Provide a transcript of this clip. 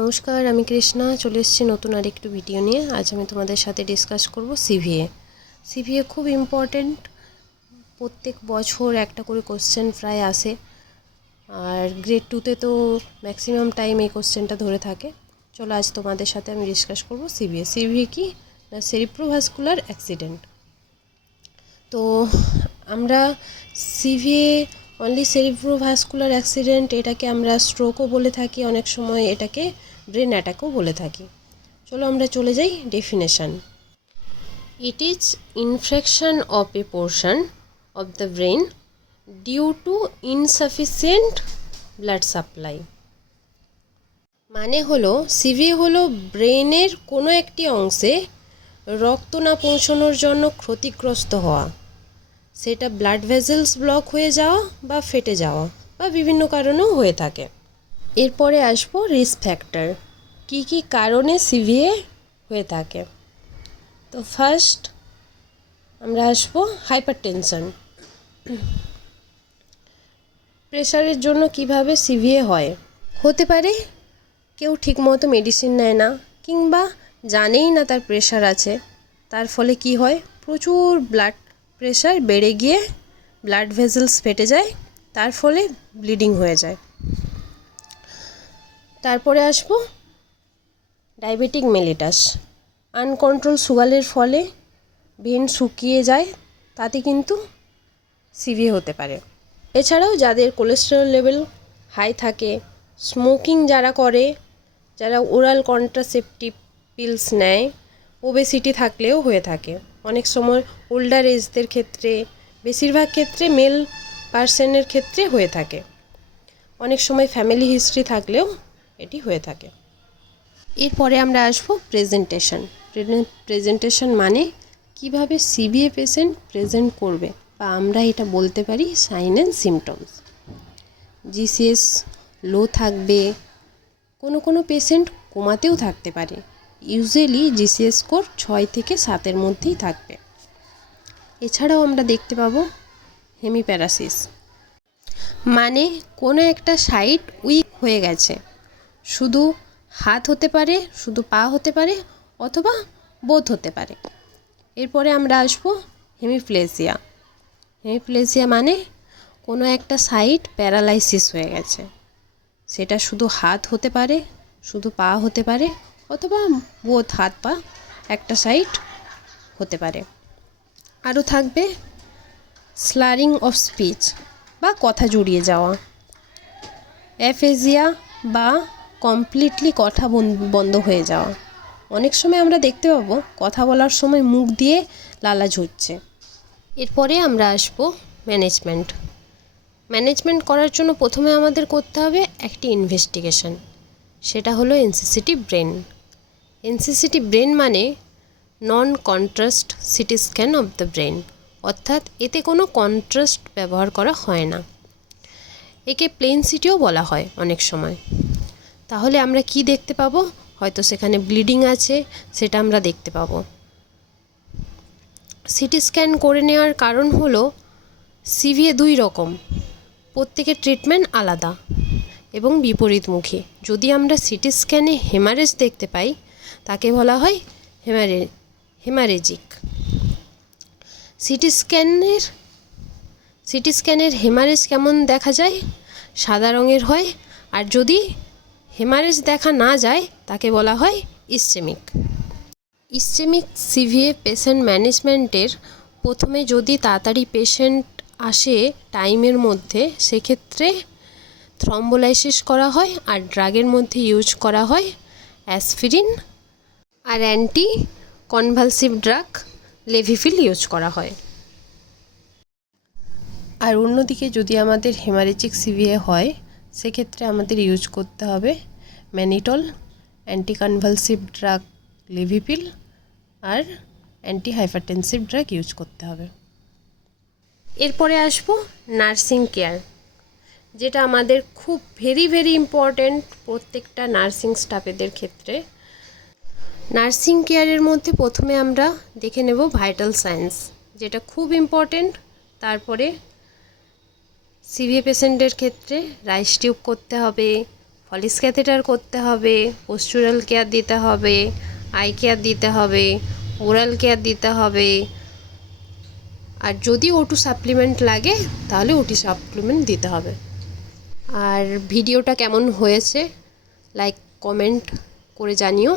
নমস্কার, আমি কৃষ্ণা। চলে এসেছি নতুন আর একটু ভিডিও নিয়ে। আজ আমি তোমাদের সাথে ডিসকাস করব সিভিএ সিভিএ খুব ইম্পর্ট্যান্ট প্রত্যেক বছর একটা করে কোশ্চেন প্রায় আসে। আর গ্রেড টুতে তো ম্যাক্সিমাম টাইম এই কোশ্চেনটা ধরে থাকে। চলো আজ তোমাদের সাথে আমি ডিসকাস করব সিভিএ সিভিএ কি? না সেরিপ্রোভাস্কুলার অ্যাক্সিডেন্ট তো আমরা সিভিএ অনলি সেরিব্রোভাস্কুলার অ্যাক্সিডেন্ট এটাকে আমরা স্ট্রোকও বলে থাকি, অনেক সময় এটাকে ব্রেন অ্যাটাকও বলে থাকি। চলো আমরা চলে যাই definition it is infection of a portion of the brain due to insufficient blood supply মানে হলো সিভিএ হলো ব্রেনের কোনো একটি অংশে রক্ত না পৌঁছানোর জন্য ক্ষতিগ্রস্ত হওয়া। সেটা ব্লাড ভেসেলস ব্লক হয়ে যাওয়া বা ফেটে যাওয়া বা বিভিন্ন কারণেও হয়ে থাকে। এরপরে আসব রিস্ক ফ্যাক্টর কী কী কারণে সিভিএ হয়ে থাকে। তো ফার্স্ট আমরা আসব হাইপার টেনশন প্রেশারের জন্য কীভাবে সিভিএ হয়। হতে পারে কেউ ঠিকমতো মেডিসিন নেয় না কিংবা জানেই না তার প্রেশার আছে, তার ফলে কি হয়? প্রচুর ব্লাড প্রেশার বেড়ে গিয়ে ব্লাড ভেসেলস ফেটে যায়, তার ফলে ব্লিডিং হয়ে যায়। তারপরে আসব ডায়াবেটিক মেলিটাস আনকন্ট্রোল সুগারের ফলে ভেন শুকিয়ে যায়, তাতে কিন্তু সিভিএ হতে পারে। এছাড়াও যাদের কোলেস্টেরল লেভেল হাই থাকে স্মোকিং যারা করে, যারা ওরাল কন্ট্রাসেপটিভ পিলস নেয় ওবেসিটি থাকলেও হয়ে থাকে। অনেক সময় ওল্ডার এজদের ক্ষেত্রে, বেশিরভাগ ক্ষেত্রে মেল পার্সনের ক্ষেত্রে হয়ে থাকে। অনেক সময় ফ্যামিলি হিস্ট্রি থাকলেও এটি হয়ে থাকে। এরপরে আমরা আসব প্রেজেন্টেশন প্রেজেন্টেশন মানে কীভাবে সিবিএ পেশেন্ট প্রেজেন্ট করবে বা আমরা এটা বলতে পারি sign and symptoms GCS low থাকবে, কোনো কোনো পেশেন্ট কোমাতেও থাকতে পারে। ইউজুয়ালি জিসিএস স্কোর ছয় থেকে সাতের মধ্যেই থাকবে। এছাড়াও আমরা দেখতে পাবো হেমিপ্যারাসিস। মানে কোনো একটা সাইড উইক হয়ে গেছে। শুধু হাত হতে পারে, শুধু পা হতে পারে অথবা বোধ হতে পারে। এরপরে আমরা আসব হেমিপ্লেসিয়া। হেমিপ্লেসিয়া মানে কোনো একটা সাইড প্যারালাইসিস হয়ে গেছে। সেটা শুধু হাত হতে পারে, শুধু পা হতে পারে অথবা বোধ হাত পা একটা সাইড হতে পারে। আরও থাকবে স্লারিং অফ স্পিচ বা কথা জুড়িয়ে যাওয়া। অ্যাফেজিয়া বা কমপ্লিটলি কথা বন্ধ হয়ে যাওয়া। অনেক সময় আমরা দেখতে পাবো কথা বলার সময় মুখ দিয়ে লালা ঝরছে। এরপরে আমরা আসব ম্যানেজমেন্ট ম্যানেজমেন্ট করার জন্য প্রথমে আমাদের করতে হবে একটি ইনভেস্টিগেশন সেটা হলো এনসিসিটি ব্রেন। এনসিসিটি ব্রেন মানে non contrast CT scan of the brain অর্থাৎ এতে কোনো কন্ট্রাস্ট ব্যবহার করা হয় না। একে প্লেন সিটিও বলা হয় অনেক সময়। তাহলে আমরা কি দেখতে পাবো? হয়তো সেখানে ব্লিডিং আছে, সেটা আমরা দেখতে পাবো। সিটি স্ক্যান করে নেওয়ার কারণ হলো সিভিএ দুই রকম, প্রত্যেকের ট্রিটমেন্ট আলাদা এবং বিপরীতমুখী। যদি আমরা সিটি স্ক্যানে হেমারেজ দেখতে পাই তাকে বলা হয় হেমারে, হেমারেজিক। সিটি স্ক্যানের সিটি স্ক্যানের হেমারেজ কেমন দেখা যায়? সাদা রঙের হয়, আর যদি হেমারেজ দেখা না যায়, তাকে বলা হয় ইসচেমিক ইসচেমিক সিভিএ পেশেন্ট ম্যানেজমেন্টের প্রথমে যদি তাড়াতাড়ি পেশেন্ট আসে টাইমের মধ্যে, সেক্ষেত্রে থ্রম্বোলাইসিস করা হয়, আর ড্রাগের মধ্যে ইউজ করা হয় অ্যাসপিরিন। আর anti convulsive drug Levipil use করা হয়। আর অন্যদিকে যদি আমাদের হেমারেজিক সিভিএ হয় সেক্ষেত্রে আমাদের ইউজ করতে হবে mannitol anti convulsive drug Levipil আর অ্যান্টি হাইপারটেনসিভ ড্রাগ ইউজ করতে হবে। এরপরে আসব নার্সিং কেয়ার যেটা আমাদের খুব ভেরি ভেরি ইম্পর্ট্যান্ট প্রত্যেকটা নার্সিং স্টাফেদের ক্ষেত্রে। নার্সিং কেয়ারের মধ্যে প্রথমে আমরা দেখে নেব ভাইটাল সায়েন্স, যেটা খুব ইম্পর্টেন্ট তারপরে সিভিএ পেশেন্টের ক্ষেত্রে রাইস টিউব করতে হবে, ফলিস ক্যাথেটার করতে হবে, পোস্টুরাল কেয়ার দিতে হবে, আই কেয়ার দিতে হবে, ওরাল কেয়ার দিতে হবে। আর যদি ওটু সাপ্লিমেন্ট লাগে, তাহলে ওটি সাপ্লিমেন্ট দিতে হবে। আর ভিডিওটা কেমন হয়েছে লাইক কমেন্ট করে জানিও।